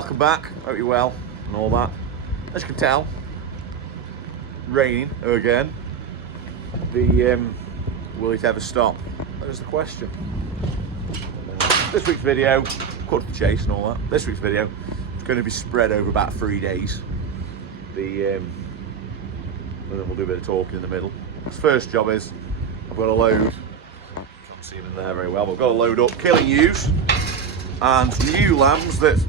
Welcome back, hope you're well and all that. As you can tell, raining again. Will it ever stop? That is the question. This week's video, cut to the chase and all that. This week's video is going to be spread over about 3 days. And then we'll do a bit of talking in the middle. This first job is, I've got to load, can't see them in there very well, but I've got to load up killing ewes and some ewe lambs that,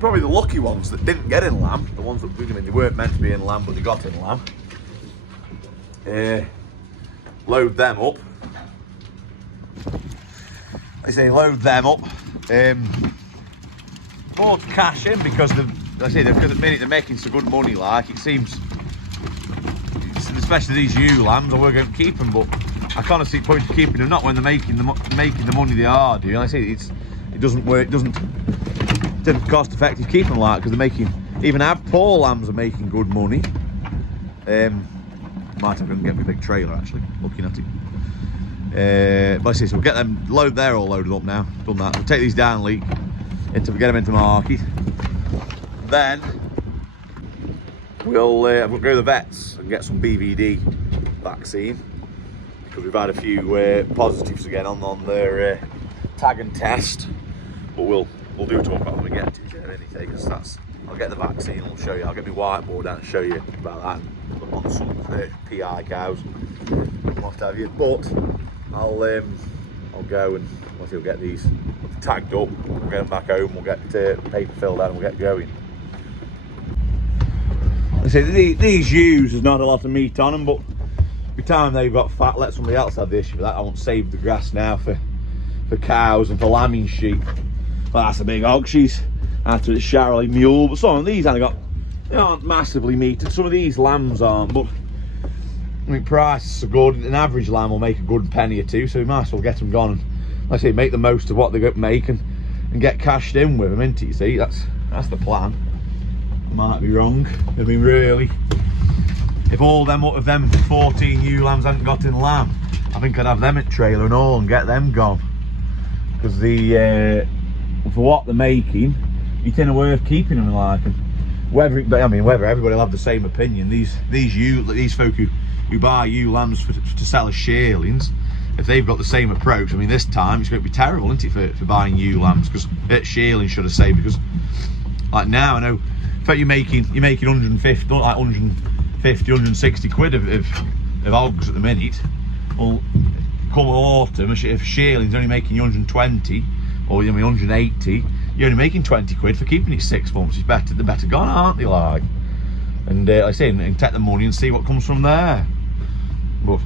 probably the lucky ones that didn't get in lamb, the ones that, I mean, they weren't meant to be in lamb, but they got in lamb. Load them up. I say load them up. More to cash in because at the minute they're making some good money. Like it seems, especially these ewe lambs, I were going to keep them, but I kind of see the point of keeping them. Not when they're making the money they are. Do you? I say it doesn't work. It doesn't cost effective keeping them like because they're making. Even our poor lambs are making good money. Might have to get me a big trailer actually, looking at it. But I say, so we'll get them, they're all loaded up now, done that. We'll take these down leak, get them into market. Then, we'll go to the vets and get some BVD vaccine. Because we've had a few positives again on their tag and test. But we'll do talk about when we get to it in any case, because I'll get the vaccine and I'll show you. I'll get my whiteboard out and show you about that. On some PI cows, what have you. But I'll go and we'll get these tagged up. We'll get them back home. We'll get paper filled out and we'll get going. I say these ewes, there's not a lot of meat on them, but by the time they've got fat, let somebody else have the issue with that. I won't save the grass now for cows and for lambing sheep. Well, that's a big hog. She's after it's Charlie mule, but some of these haven't got. They aren't massively meated. Some of these lambs aren't, but I mean, prices are good. An average lamb will make a good penny or two, so we might as well get them gone and, like I say, make the most of what they make and get cashed in with them, isn't it? You see, that's the plan. Might be wrong. I mean, really, if all of them 14 ewe lambs hadn't got in lamb, I think I'd have them at trailer and all and get them gone. Because for what they're making, it's worth keeping them like. Whether everybody will have the same opinion. These folk who buy ewe lambs to sell as shearlings, if they've got the same approach, I mean, this time it's going to be terrible, isn't it, for buying ewe lambs? Because shearling, should I say? Because like now, I know, in fact, you're making 150, like 150, 160 quid of hogs at the minute. Well, come autumn, if shearling's only making you 120 or 180. You're only making 20 quid for keeping it 6 months. They're better gone, aren't they, like? And like I say, and take the money and see what comes from there. But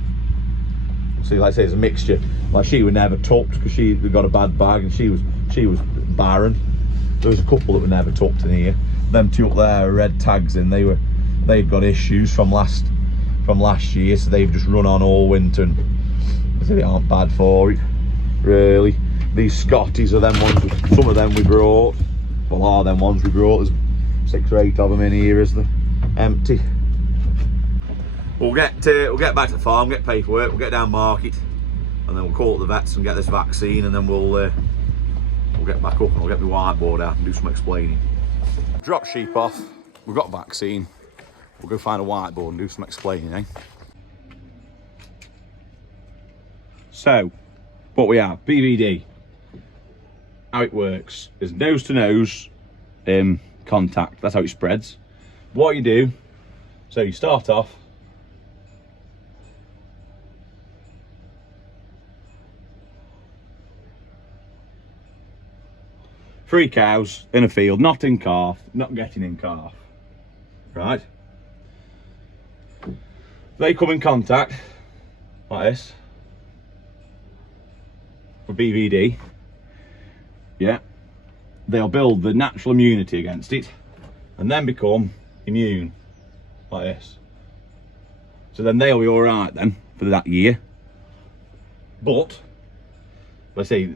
see, like I say, it's a mixture. Like she was never tucked because she got a bad bag and she was barren. There was a couple that were never tucked in here. Them two up there, red tags in. They've got issues from last year, so they've just run on all winter. And I say they aren't bad for it, really. These Scotties are them ones, some of them we brought. Well, are them ones we brought. There's 6 or 8 of them in here, is there? Empty. We'll get back to the farm, get paperwork, we'll get down market, and then we'll call up the vets and get this vaccine, and then we'll get back up and I'll get my whiteboard out and do some explaining. Drop sheep off, we've got a vaccine, we'll go find a whiteboard and do some explaining, eh? So, what we have, BVD. How it works is nose to nose contact. That's how it spreads. What you do, so you start off three cows in a field, not in calf, not getting in calf, right? They come in contact like this for BVD. Yeah, they'll build the natural immunity against it and then become immune like this. So then they'll be all right then for that year. But let's say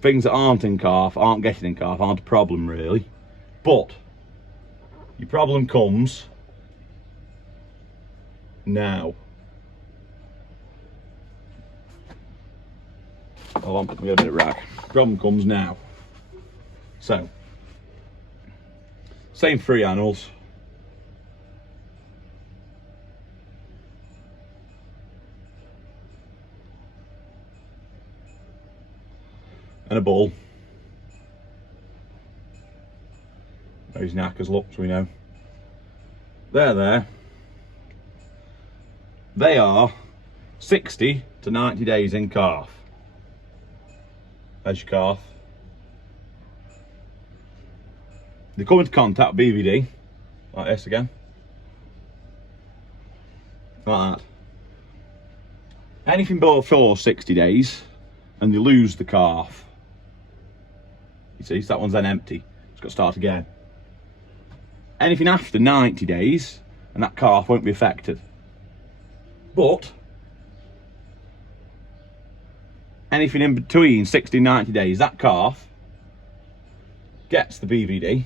things that aren't in calf, aren't getting in calf, aren't a problem really. But your problem comes now. Hold on, we got a bit of rack. Problem comes now. So, same 3 animals. And a bull. Those knackers look, so we know. They're there. They are 60 to 90 days in calf. There's your calf. They come into contact with BVD, like this again. Like that. Anything before 60 days, and they lose the calf. You see, so that one's then empty. It's got to start again. Anything after 90 days, and that calf won't be affected. But anything in between 60 and 90 days, that calf gets the BVD,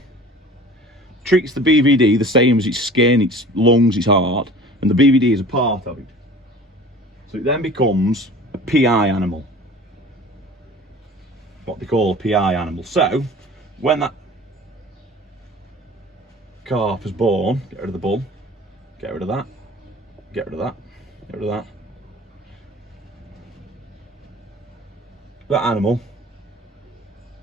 treats the BVD the same as its skin, its lungs, its heart, and the BVD is a part of it. So it then becomes a PI animal. What they call a PI animal. So when that calf is born, get rid of the bull, get rid of that, get rid of that, get rid of that. That animal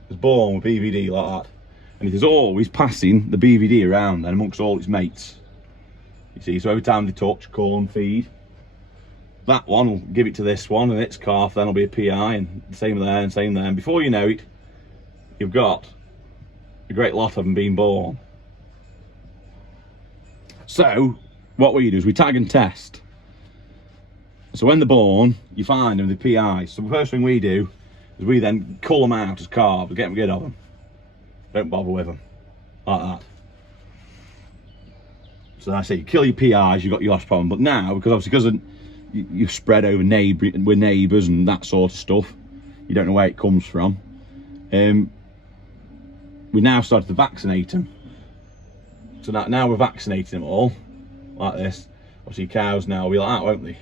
is born with BVD like that, and it is always passing the BVD around then amongst all its mates. You see, so every time they touch, corn, feed, that one will give it to this one, and its calf then will be a PI, and same there and same there, and before you know it, you've got a great lot of them being born. So what we do is we tag and test. So when they're born, you find them, the PI. So the first thing we do is we then cull them out as calves, get rid of them. Don't bother with them, like that. So I say, you kill your PIs, you've got your last problem. But now, because you've spread over with neighbours and that sort of stuff, you don't know where it comes from. We now started to vaccinate them. So now we're vaccinating them all, like this. Obviously cows now will be like that, won't they?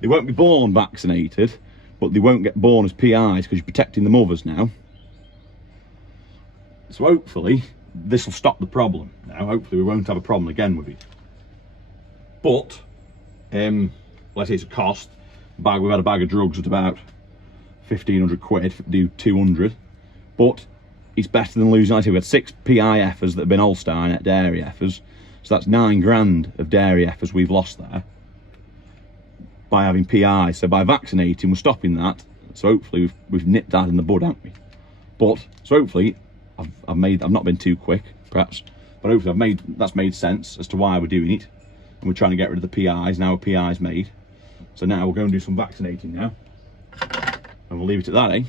They won't be born vaccinated, but they won't get born as PIs because you're protecting the mothers now. So hopefully this will stop the problem. Now hopefully we won't have a problem again with it. But let's say it's a cost. We've had a bag of drugs at about 1,500 quid, do 200. But it's better than losing. Like I say, we had 6 PI heifers that have been Holstein at dairy heifers. So that's 9 grand of dairy heifers we've lost there by having PI. So by vaccinating, we're stopping that. So hopefully we've nipped that in the bud, haven't we? But so hopefully I've not been too quick, perhaps, but hopefully that's made sense as to why we're doing it, and we're trying to get rid of the PIs. Now a PI's made, so now we'll go and do some vaccinating now, and we'll leave it at that, eh?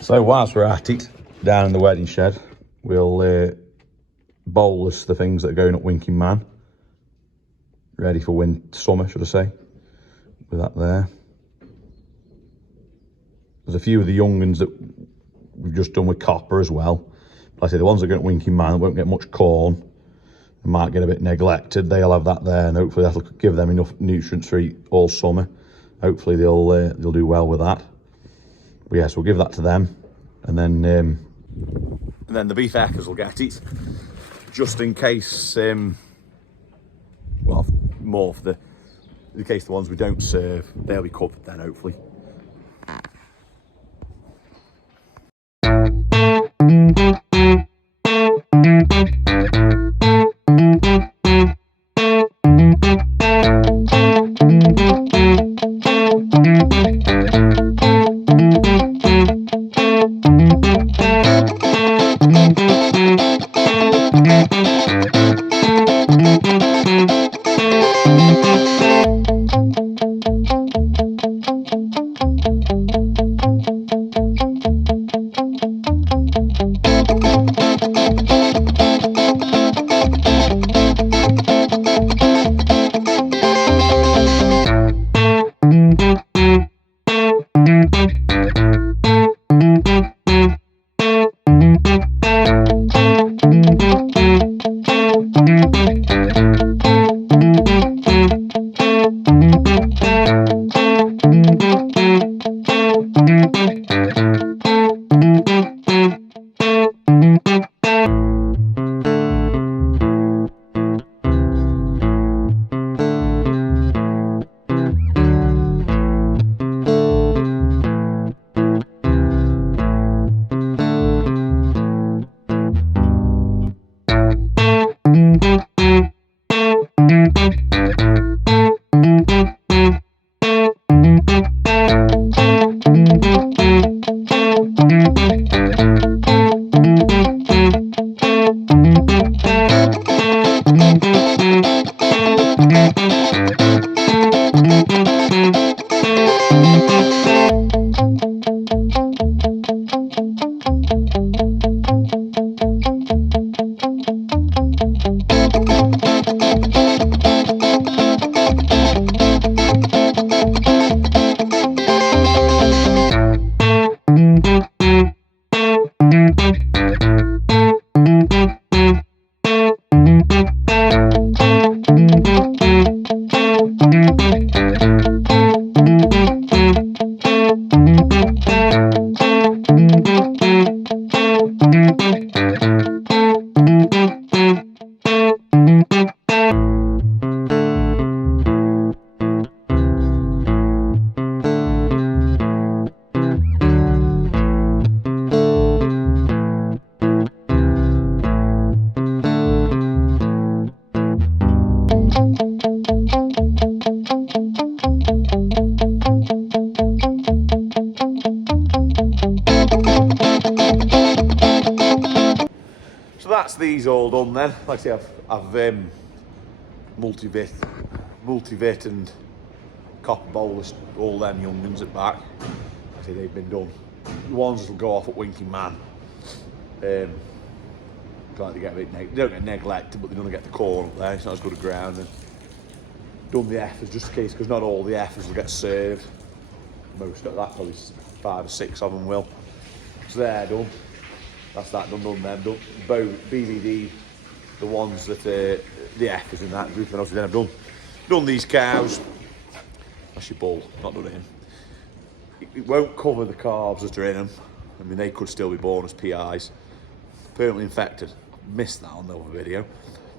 So whilst we're at it, down in the wedding shed, we'll bolus the things that are going up Winking Man, ready for summer, should I say, with that there. There's a few of the young ones that we've just done with copper as well. Like I say, the ones that go to Winking Man won't get much corn and might get a bit neglected. They'll have that there, and hopefully that'll give them enough nutrients for all summer. Hopefully they'll do well with that. But yes, we'll give that to them, and then the beef heifers will get it, just in case. Well, more for in case the ones we don't serve, they'll be covered then, hopefully. these all done then. Like I say, I've multivit and copper bolus all them young ones at back. Like I say, they've been done. The ones that'll go off at Winking Man. Like they get a bit they don't get neglected, but they don't get the corn up there. It's not as good a ground. And done the effers just in case, because not all the effers will get served. Most of that, probably 5 or 6 of them will. So they're done. That's that done them done. Both BVD, the ones that the effers in that group, and obviously then I've done these cows. That's your bull, not done him. It won't cover the calves that are in them. I mean, they could still be born as PIs. Permanently infected. Missed that on the other video.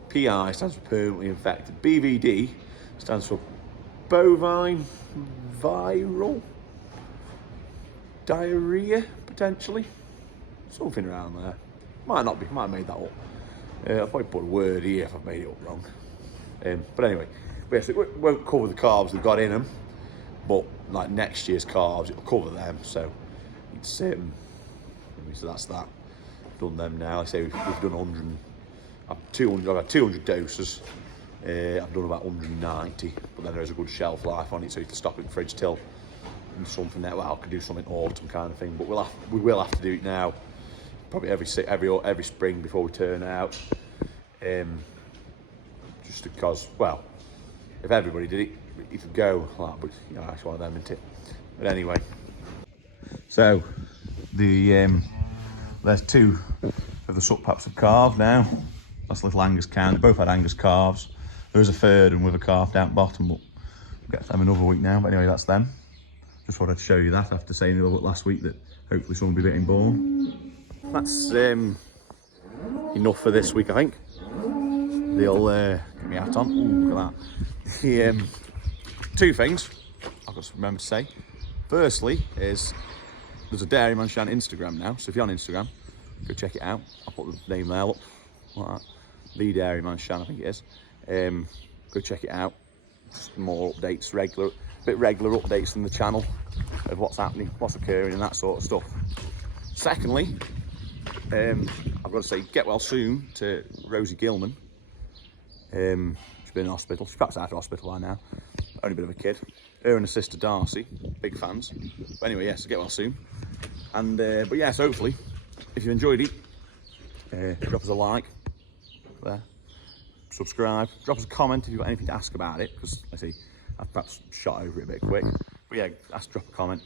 PI stands for permanently infected. BVD stands for bovine viral diarrhea, potentially. Something around there. Might not be, might have made that up. I'll probably put a word here if I've made it up wrong. But anyway, basically, it won't cover the calves they've got in them, but like next year's calves, it'll cover them. So it's so that's that. Done them now. I say we've done 100. I've had 200 doses. I've done about 190, but then there's a good shelf life on it, so you can stop it in the fridge till something that I could do something autumn kind of thing. But we will have to do it now, probably every spring before we turn out. Just because, well, if everybody did it, it could go like, but you know, it's one of them, isn't it? But anyway, so there's 2 of the suck paps of calves now. That's little Angus cow. They both had Angus calves. There is a third and with a calf down bottom, but we'll get them another week now. But anyway, that's them. Just thought I'd show you that after saying a little bit last week that hopefully some will be getting born. That's enough for this week, I think. They'll get my hat on. Ooh, look at that. 2 things I've got to remember to say. Firstly is there's a Dairyman Shan Instagram now, so if you're on Instagram, go check it out. I'll put the name there up, like that. The Dairyman Shan, I think it is. Go check it out. Just more updates, regular updates from the channel of what's happening, what's occurring, and that sort of stuff. Secondly, I've got to say, get well soon to Rosie Gilman. She's been in hospital. She's perhaps out of hospital by now. Only a bit of a kid. Her and her sister Darcy, big fans. But anyway, yes, get well soon. And but yes, hopefully, if you enjoyed it, drop us a like there, subscribe, drop us a comment if you've got anything to ask about it, because I see I've perhaps shot over it a bit quick. But yeah, drop a comment,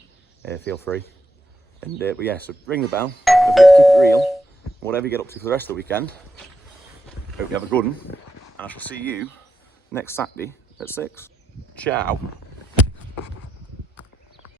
feel free. And but yeah, so ring the bell. Don't forget to keep it real. Whatever you get up to for the rest of the weekend, hope you have a good one, and I shall see you next Saturday at 6. Ciao.